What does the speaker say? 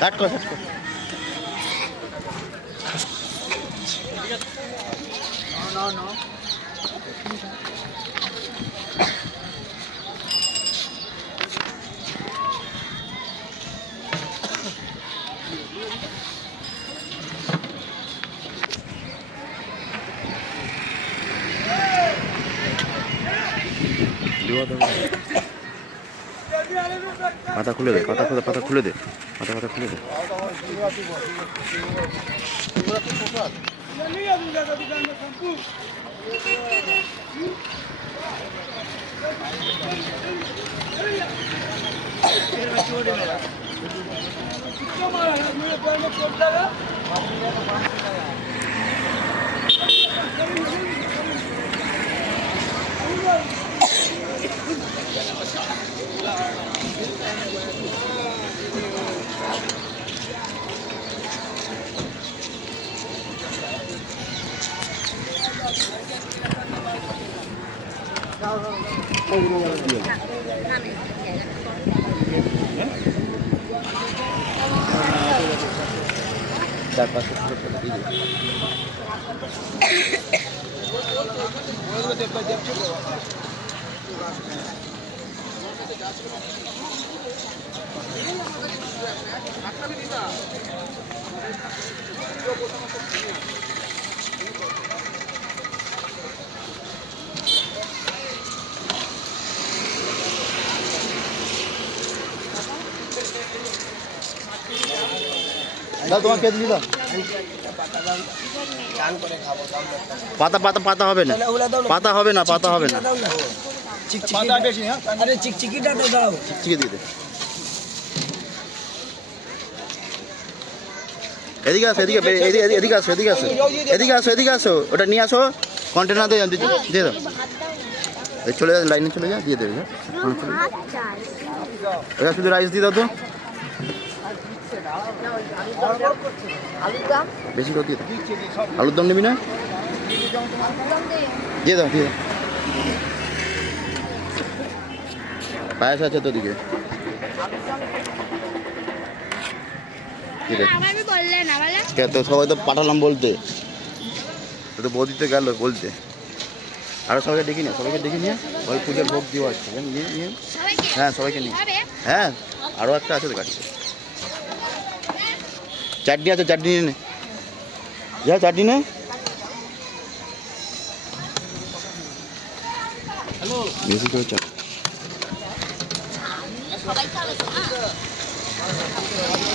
কাট কর কাট কর। পাতা খুলে দে, পাতা খুলে দে, পাতা খুলে দে। চার পাঁচশো দাও, তোমার কে দিলি দাও। পাতা পাতা পাতা হবে না, পাতা হবে না, পাতা হবে না। চিকচিকি দিয়ে দে। এদিকে আসো, এদিকে আসো, এদিকে আসো, ওটা নিয়ে আসো, কন্টেনার দিয়ে দাও। চলে যা, লাইনে চলে যা, দিয়ে দেবে। ওটা শুধু রাইস দিয়ে দাও তো, বেশি করে দিয়ে দাও। আলুর দম নিবি না? দিয়ে দাও, পায়েস আছে তো দিকে। তো সবাই তো পাঠালাম বলতে, তো বৌদিতে গেল বলতে। আরো সবাইকে ডেকে নিয়ে, ওই পুজোর ভোগ দিয়ে আসছে। হ্যাঁ, সবাইকে নিয়ে। হ্যাঁ, আরও একটা আছে তো গাড়িতে। চাটনি আছে, চাটনি নে যা, চাটনি নে। বেশি করে চাট।